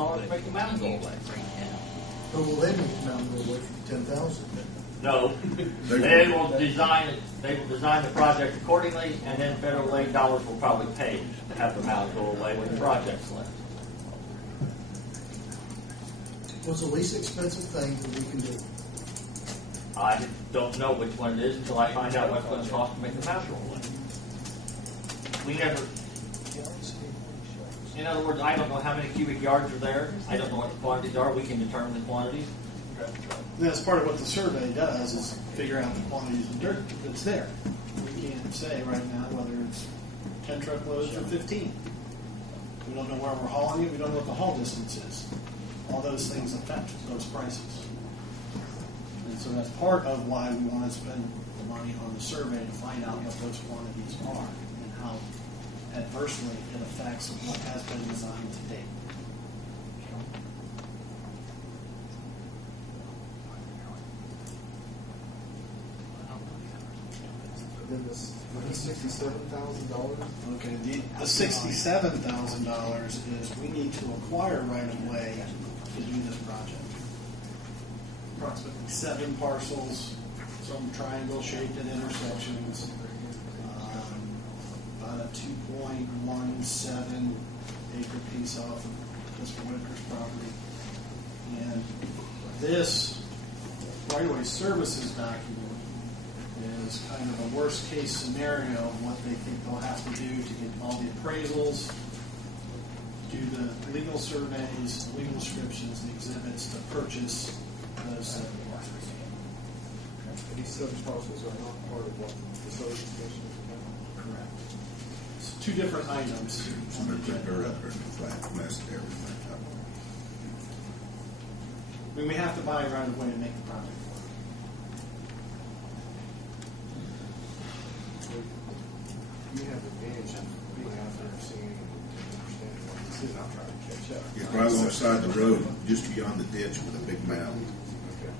$10,000 to make the mountain go away. But will they make the mountain go away for $10,000? No, they will design it. They will design the project accordingly, and then federal aid dollars will probably pay to have the mountain go away when the project's left. What's the least expensive thing that we can do? I don't know which one it is until I find out what's going to cost to make the mountain go away. We never. In other words, I don't know how many cubic yards are there. I don't know what the quantities are. We can determine the quantities. And that's part of what the survey does, is figure out the quantities of dirt that's there. We can't say right now whether it's 10 truckloads or 15. We don't know where we're hauling it. We don't know what the haul distance is. All those things affect those prices. And so that's part of why we want to spend the money on the survey to find out what those quantities are and how adversely it affects what has been designed to date. Then this $67,000? Okay, the $67,000 is we need to acquire right of way to do this project. Approximately 7 parcels, some triangle shaped at intersections, about a 2.17 acre piece off of Mr. Whitaker's property. And this right of way services document is kind of a worst case scenario of what they think they'll have to do to get all the appraisals, do the legal surveys, the legal descriptions, the exhibits to purchase those 7 parcels. These 7 parcels are not part of what the facility commission is about? Correct. It's 2 different items. They're up there in the flat mess and everything. I mean, we have to buy right of way to make the project work. You have the advantage of being out there seeing and understanding what this is. I'm trying to catch up. It's right alongside the road, just beyond the ditch with a big mound. Okay.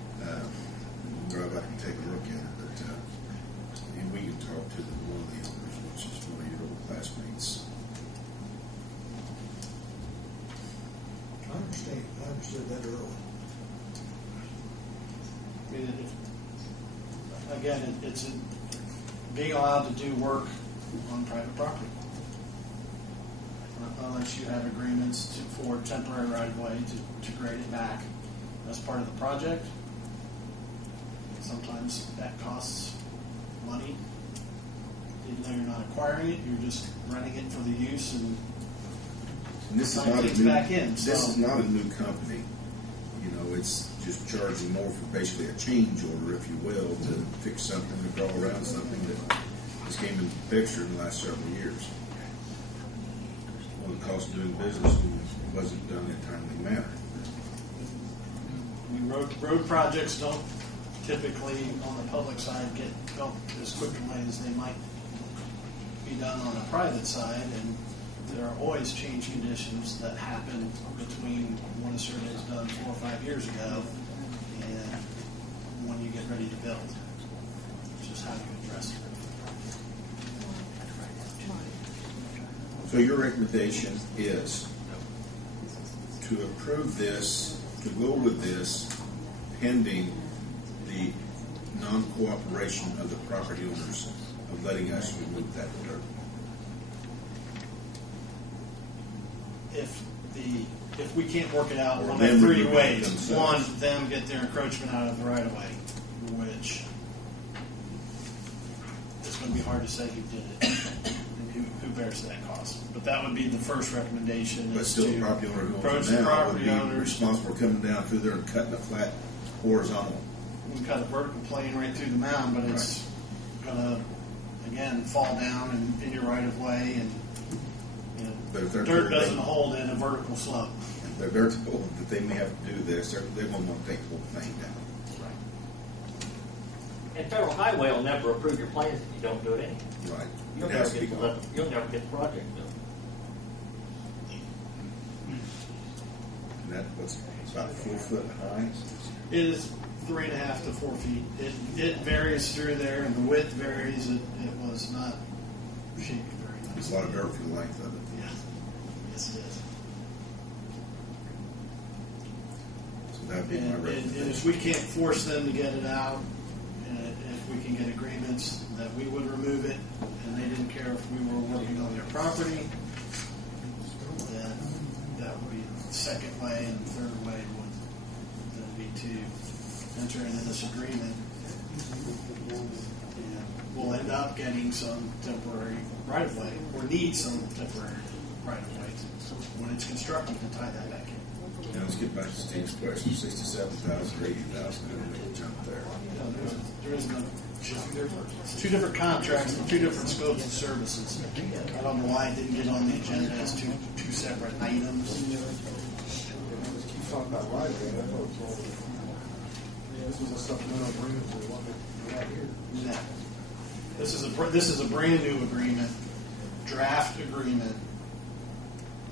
Drive out and take a look at it, but and we can talk to one of the owners, which is one of your old classmates. I understand. I understood that early. I mean, it's being allowed to do work on private property. Unless you have agreements for temporary right-of-way to grade it back as part of the project. Sometimes that costs money. Even though you're not acquiring it, you're just renting it for the use and this is not a new, back in. So. This is not a new company. You know, it's just charging more for basically a change order, if you will, to fix something, to draw around something that has came into the picture in the last several years. Well, the cost of doing business wasn't done in a timely manner. I mean, road projects don't typically, on the public side, get built as quickly as they might be done on the private side, and there are always change conditions that happen between when a survey is done 4 or 5 years ago and when you get ready to build. It's just how you address it. So your recommendation is to approve this, to go with this, pending the non-cooperation of the property owners of letting us remove that dirt. If we can't work it out, Or we'll them have 3 remove it ways. themselves. One, them get their encroachment out of the right of way, which it's going to be hard to say who did it and who bears that cost. But that would be the first recommendation. But is still, to the property owner who approach owns the it now would property be owners. responsible for coming down through there and cutting a flat horizontal. We cut a vertical plane right through the mound, but it's going to again fall down and in your right of way, and But if they're dirt told doesn't hold in a vertical slope. If they're told that they may have to do this, they're going to want to take the whole thing down. And Federal Highway will never approve your plans if you don't do it anyway. Right. You'll It never has to be get gone. you'll never get the project built. And that was about 4 foot high. It is 3.5 to 4 feet. It varies through there, and the width varies. It was not shaped very There's nice. a lot of dirt for the length of it. Yeah. Yes, it is. That'd be my And recommendation. if we can't force them to get it out, and if we can get agreements that we would remove it, and they didn't care if we were working on their property, then that would be the second way, and the third way would then be to enter into this agreement. And we'll end up getting some temporary right-of-way, or need some temporary right-of-way when it's constructed to tie that back in. Now let's get back to Steve's question, 67,000 or 80,000, don't make a jump there. No, there is no. It's two different contracts and two different scopes of services. I don't know why it didn't get on the agenda as two separate items. Keep talking about right away. I thought it was all. This was a supplemental agreement to what we have here. No. This is a brand new agreement, draft agreement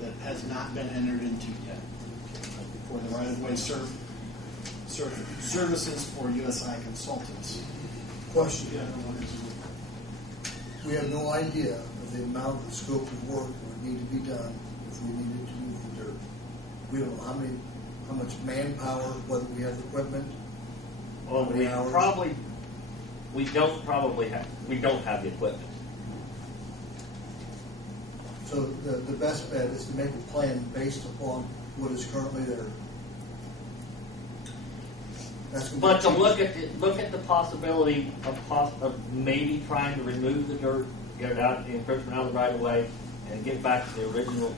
that has not been entered into yet for the right-of-way services for USI Consultants. Question. We have no idea of the amount of the scope of work that would need to be done if we needed to move the dirt. We don't know how much manpower, whether we have the equipment. Well, how many hours. we don't have the equipment. So the best bet is to make a plan based upon what is currently there. That's gonna But be to look at the possibility of maybe trying to remove the dirt, get it out, the encroachment out of the right of way, and get back to the original.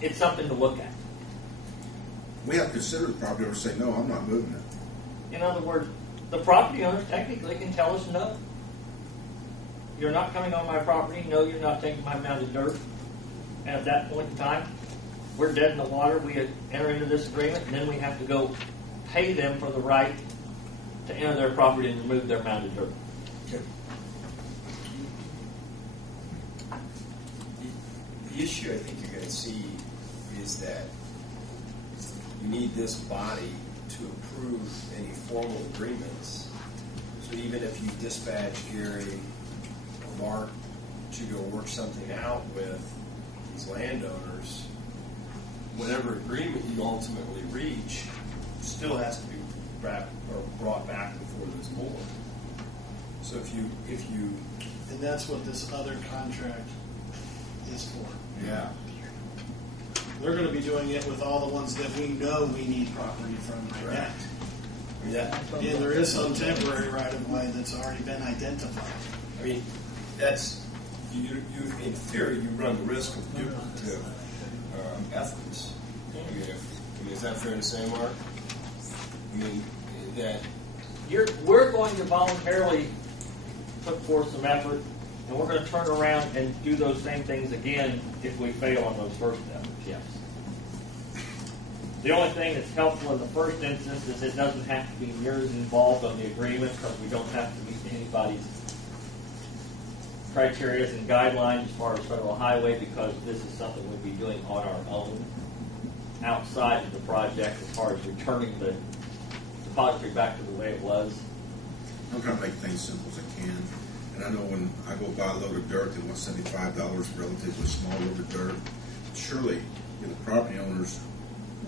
It's something to look at. We have to consider the property owner say, no, I'm not moving it. In other words, the property owners technically can tell us no. You're not coming on my property. No, you're not taking my amount of dirt. And at that point in time, we're dead in the water. We enter into this agreement, and then we have to go pay them for the right to enter their property and remove their amount of dirt. Okay. The issue I think you're going to see is that you need this body to approve any formal agreements. So even if you dispatch Gary or Mark to go work something out with these landowners, whatever agreement you ultimately reach still has to be brought back before this board. So if you And that's what this other contract is for. yeah. They're going to be doing it with all the ones that we know we need property from right now. I mean, that, And there is some temporary right-of-way that's already been identified. I mean, that's you. In theory, you run the risk of duplicative efforts. I mean, is that fair to say, Mark? I mean, that We're going to voluntarily put forth some effort, and we're going to turn around and do those same things again if we fail on those first efforts. Yes. The only thing that's helpful in the first instance is it doesn't have to be near as involved on the agreement because we don't have to meet anybody's criteria and guidelines as far as federal highway because this is something we'd be doing on our own outside of the project as far as returning the depository back to the way it was. I'm trying to make things simple as I can. And I know when I go buy a load of dirt, they want $75 for relatively small load of dirt. Surely, the property owners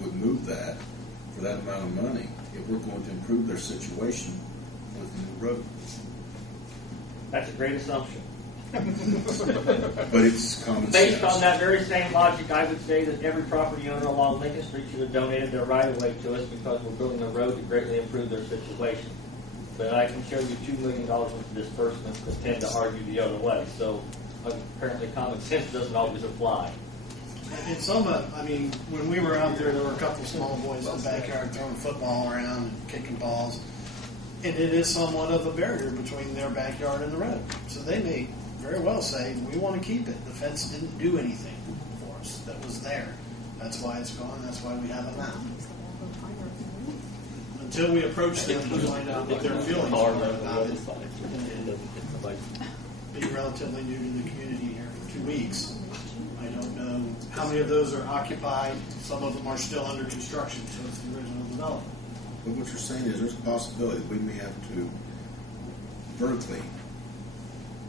would move that for that amount of money if we're going to improve their situation with the new road. That's a great assumption. But it's common Based sense. on that very same logic, I would say that every property owner along Lincoln Street should have donated their right-of-way to us because we're building a road to greatly improve their situation. But I can show you $2 million worth of disbursements that tend to argue the other way. So apparently common sense doesn't always apply. And some, when we were out there were a couple small boys in the backyard throwing football around and kicking balls. And it is somewhat of a barrier between their backyard and the road. So they may very well say, we want to keep it. The fence didn't do anything for us that was there. That's why it's gone. That's why we have it now. Until we approach them to find out what their feelings are about it. Being relatively new to the community here for 2 weeks, I don't know how many of those are occupied. Some of them are still under construction, so it's the original development. But what you're saying is there's a possibility that we may have to vertically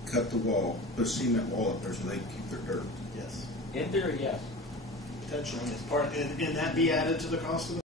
cut the wall, put a cement wall up there so they can keep their dirt. Yes. In theory, yes. Potentially. And that be added to the cost of the